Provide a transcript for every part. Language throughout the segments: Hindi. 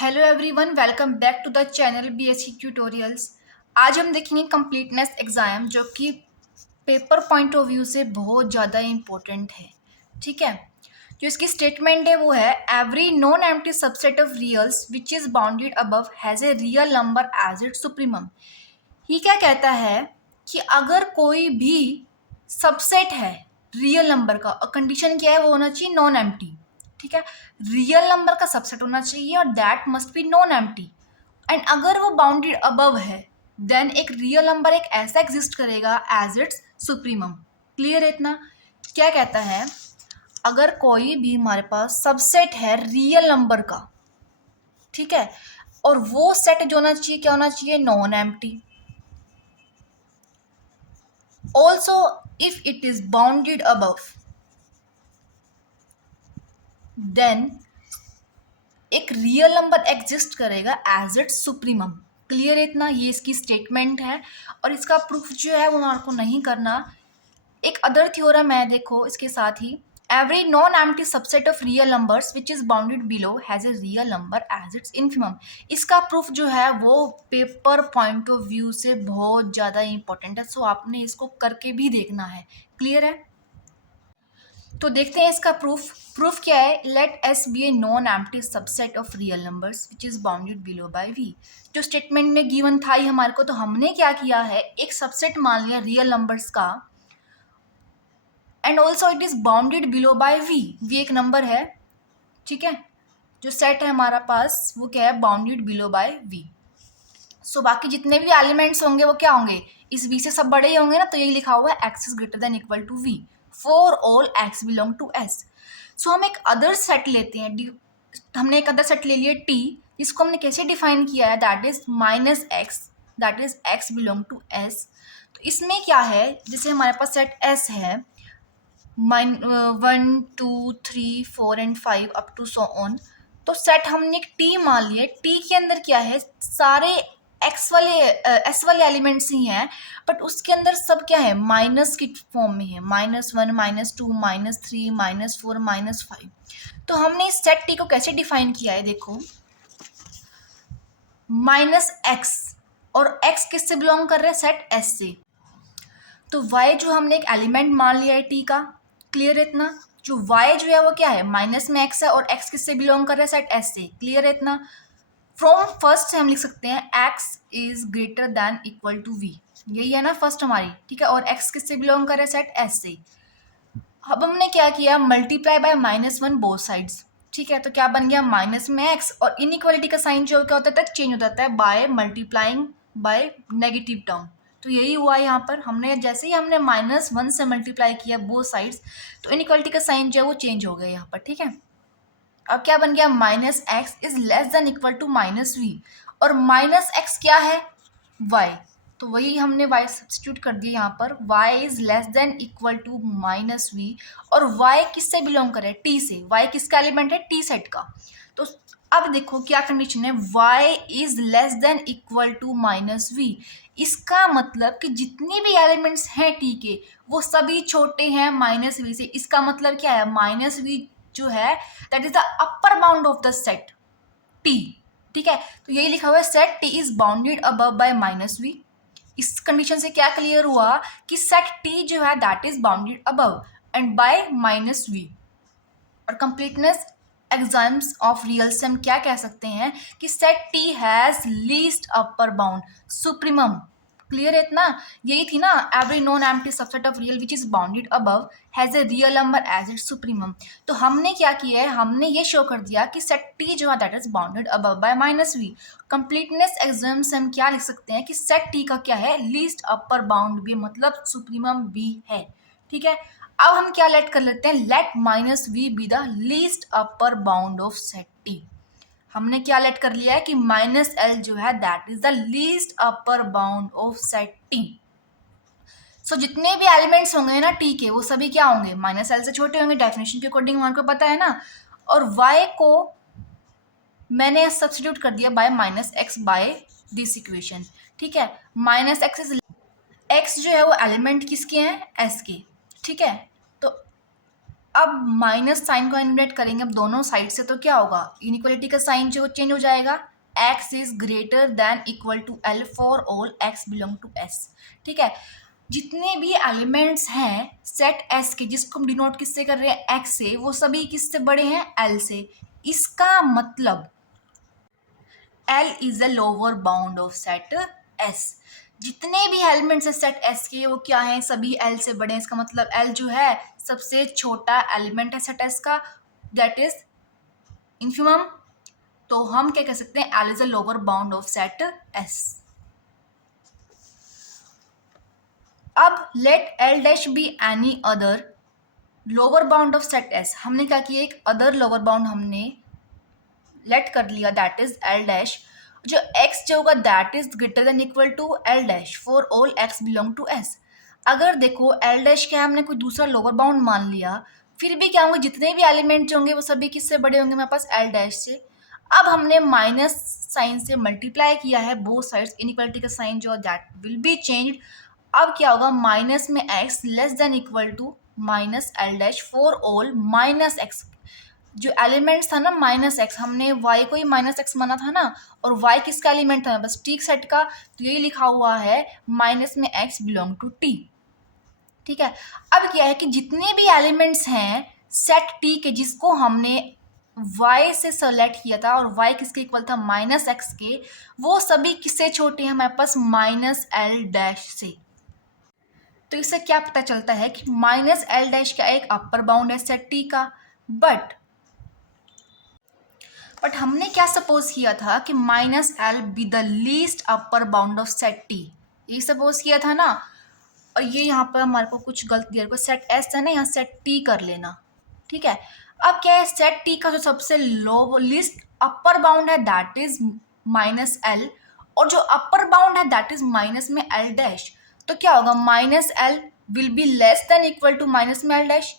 Hello everyone, welcome back to the channel BSc tutorials. आज हम देखेंगे कंप्लीटनेस एग्जाम, जो कि पेपर पॉइंट ऑफ व्यू से बहुत ज़्यादा इम्पोर्टेंट है। ठीक है, जो इसकी स्टेटमेंट है वो है every non empty subset of reals which is bounded above has a real number as it supremum. ये क्या कहता है कि अगर कोई भी सबसेट है रियल नंबर का, और कंडीशन क्या है, वो होना चाहिए नॉन एम्प्टी। ठीक है, रियल नंबर का सबसेट होना चाहिए और that must be non empty. And अगर वो बाउंडेड अबव है देन एक रियल नंबर एक ऐसा एग्जिस्ट करेगा एज इट्स सुप्रीमम। क्लियर है इतना? क्या कहता है, अगर कोई भी हमारे पास सबसेट है रियल नंबर का, ठीक है, और वो सेट जो होना चाहिए, क्या होना चाहिए, non empty. Also, if it is bounded above, then एक रियल नंबर एग्जिस्ट करेगा एज इट सुप्रीमम। क्लियर है इतना? ये इसकी स्टेटमेंट है और इसका प्रूफ जो है वो आपको नहीं करना। एक अदर थ्योरम है, देखो इसके साथ ही, every non empty subset of real numbers which is bounded below has a real number as its infimum. इसका प्रूफ जो है वो पेपर पॉइंट ऑफ व्यू से बहुत ज़्यादा इंपॉर्टेंट है, सो आपने इसको करके भी देखना है। क्लियर है? तो देखते हैं इसका प्रूफ। प्रूफ क्या है, let S be a non empty subset of real numbers which is bounded below by V. जो स्टेटमेंट में गिवन था ही हमारे को, तो हमने क्या किया है, एक सबसेट मान लिया रियल नंबर्स का, and also it is bounded below by V. V एक नंबर है, ठीक है, जो सेट है हमारा पास वो क्या है, बाउंडेड बिलो बाय वी। सो बाकी जितने भी एलिमेंट्स होंगे वो क्या होंगे, इस वी से सब बड़े ही होंगे ना, तो यही लिखा हुआ है X is greater than equal to V for all X belong to S. So हम एक अदर सेट लेते हैं, हमने एक अदर सेट ले लिया टी, जिसको हमने कैसे डिफाइन किया है, that is minus X, that is X belong to S. तो इसमें क्या है, जैसे हमारे पास सेट एस है, 1 2 3 4 and 5 up to so on. तो सेट हमने एक टी मान लिया, टी के अंदर क्या है, सारे एक्स वाले एस वाले एलिमेंट्स ही हैं, बट उसके अंदर सब क्या है, माइनस की फॉर्म में है, -1 -2 -3 -4 -5। तो हमने इस सेट टी को कैसे डिफाइन किया है, देखो, माइनस एक्स, और एक्स किससे बिलोंग कर रहे हैं, सेट एस से। तो y जो हमने एक एलिमेंट मान लिया है t का। क्लियर है इतना? जो y जो है वो क्या है, माइनस में x है, और x किससे बिलोंग कर रहा है, सेट s से। क्लियर है इतना? फ्रॉम फर्स्ट से हम लिख सकते हैं x is greater than equal to v, यही है ना फर्स्ट हमारी, ठीक है, और x किससे बिलोंग कर रहा है, सेट s से। अब हमने क्या किया, मल्टीप्लाई बाय -1 बोथ साइड्स, ठीक है, तो क्या बन गया, माइनस में x, और इनइक्वालिटी का साइन जो क्या होता है, चेंज हो जाता है by multiplying by negative term. तो यही हुआ यहाँ पर, हमने जैसे ही हमने -1 से मल्टीप्लाई किया बोथ साइड्स, तो इनइक्वालिटी का साइन जो है वो चेंज हो गया यहाँ पर। ठीक है, अब क्या बन गया, minus X is less than equal to minus V, और माइनस एक्स क्या है, वाई, तो वही हमने y सब्स्टिट्यूट कर दिया यहाँ पर, y is less than equal to minus V, और y किससे बिलोंग करे, t से। y किसका एलिमेंट है, t सेट का। तो अब देखो क्या कंडीशन है, y is less than equal to minus V. इसका मतलब कि जितने भी एलिमेंट्स हैं t के, वो सभी छोटे हैं माइनस वी से। इसका मतलब क्या है, माइनस वी जो है that is the upper bound of the set t। ठीक है, तो यही लिखा हुआ है, set t is bounded above by minus V. इस कंडीशन से क्या क्लियर हुआ कि सेट टी जो है that is bounded above and by minus V. और कंप्लीटनेस एग्जाम्स ऑफ रियल से हम क्या कह सकते हैं कि set T has least upper bound supremum. Clear है इतना? यही थी ना, every non empty subset of real which is bounded above has a real number as its supremum. तो हमने क्या किया है, हमने ये शो कर दिया कि सेट टी जो है that is bounded above by minus V. Completeness axiom से हम क्या लिख सकते हैं कि सेट टी का क्या है, लीस्ट अपर बाउंड भी, मतलब सुप्रीमम भी है। ठीक है, अब हम क्या लेट कर लेते हैं, let minus V be the least upper bound of set T. हमने क्या लेट कर लिया है कि माइनस एल जो है that is the least upper bound of set T. So जितने भी एलिमेंट्स होंगे ना टी के, वो सभी क्या होंगे, माइनस एल से छोटे होंगे, डेफिनेशन के अकॉर्डिंग हमारे को पता है ना। और y को मैंने सब्स्टिट्यूट कर दिया by minus X by this equation. ठीक है, माइनस एक्स इज एक्स जो है वो एलिमेंट किसके हैं, एस के। ठीक है, तो अब माइनस साइन को एलिमिनेट करेंगे अब दोनों साइड से, तो क्या होगा, इनइक्वालिटी का साइन जो चेंज हो जाएगा, x is greater than equal to l for all x belong to s। ठीक है, जितने भी एलिमेंट्स हैं सेट S के, जिसको हम डिनोट किससे कर रहे हैं, x से, वो सभी किससे बड़े हैं, l से। इसका मतलब L is the lower bound of set S। जितने भी एलिमेंट्स हैं सेट S के वो क्या हैं, सभी L से बड़े हैं। इसका मतलब L जो है सबसे छोटा एलिमेंट है सेट S का, दैट इज इन्फिमम। तो हम क्या कह सकते हैं, L is the lower bound of set S। अब let L dash be any other lower bound of set S। हमने क्या किया, एक अदर लोअर बाउंड हमने लेट कर लिया, दैट इज L डैश, जो x जो होगा that is greater than equal to L dash for all x belong to S। अगर देखो L डैश क्या हमने कोई दूसरा लोअर बाउंड मान लिया, फिर भी क्या होंगे, जितने भी एलिमेंट होंगे वो सभी किससे बड़े होंगे हमारे पास, L डैश से। अब हमने माइनस साइन से मल्टीप्लाई किया है बोथ साइड्स, इनइक्वालिटी का साइन जो दैट विल बी चेंज्ड। अब क्या होगा, माइनस में x less than equal to minus L dash for all minus x। जो एलिमेंट्स था ना माइनस एक्स, हमने y को ही माइनस एक्स माना था ना, और y किसका एलिमेंट था, बस टी सेट का, तो यही लिखा हुआ है माइनस में x बिलोंग टू टी। ठीक है, अब क्या है कि जितने भी एलिमेंट्स हैं सेट टी के, जिसको हमने y से सेलेक्ट किया था और y किसके इक्वल था, माइनस एक्स के, वो सभी किससे छोटे हैं हमारे पास, माइनस एल डैश से। तो इससे क्या पता चलता है कि माइनस एल डैश का एक अपर बाउंड है सेट टी का, बट हमने क्या सपोज किया था कि minus L B the least upper bound of set T, ये सपोज किया था ना। और ये यहाँ पर हमारे को कुछ गलत दिया है, सेट एस है ना, यहाँ सेट टी कर लेना। ठीक है, अब क्या है, सेट टी का जो सबसे लो लिस्ट अपर बाउंड है दैट इज माइनस एल, और जो अपर बाउंड है दैट इज माइनस में एल डैश। तो क्या होगा, minus L will be less than equal to minus में एल डैश,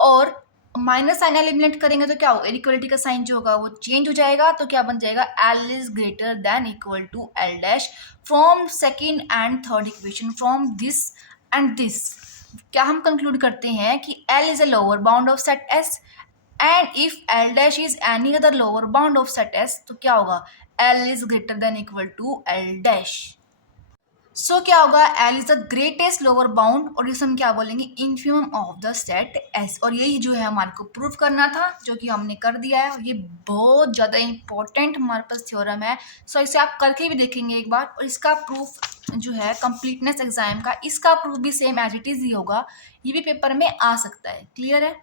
और माइनस साइन एलिमिनेट करेंगे तो क्या होगा, इनइक्वालिटी का साइन जो होगा वो चेंज हो जाएगा। तो क्या बन जाएगा, L is greater than equal to L dash from second and third equation, from this and this. क्या हम कंक्लूड करते हैं कि L is a lower bound of set S, and if L dash is any other lower bound of set S, तो क्या होगा, L is greater than equal to L dash. So क्या होगा, L is the greatest lower bound, और इसे हम क्या बोलेंगे, infimum of the set S। और यही जो है हमारे को प्रूफ करना था, जो कि हमने कर दिया है। और ये बहुत ज़्यादा इंपॉर्टेंट हमारे पास थ्योरम है। सो इसे आप करके भी देखेंगे एक बार, और इसका प्रूफ जो है कंप्लीटनेस एग्जाम का, इसका प्रूफ भी सेम एज इट इज़ ही होगा, ये भी पेपर में आ सकता है। क्लियर है।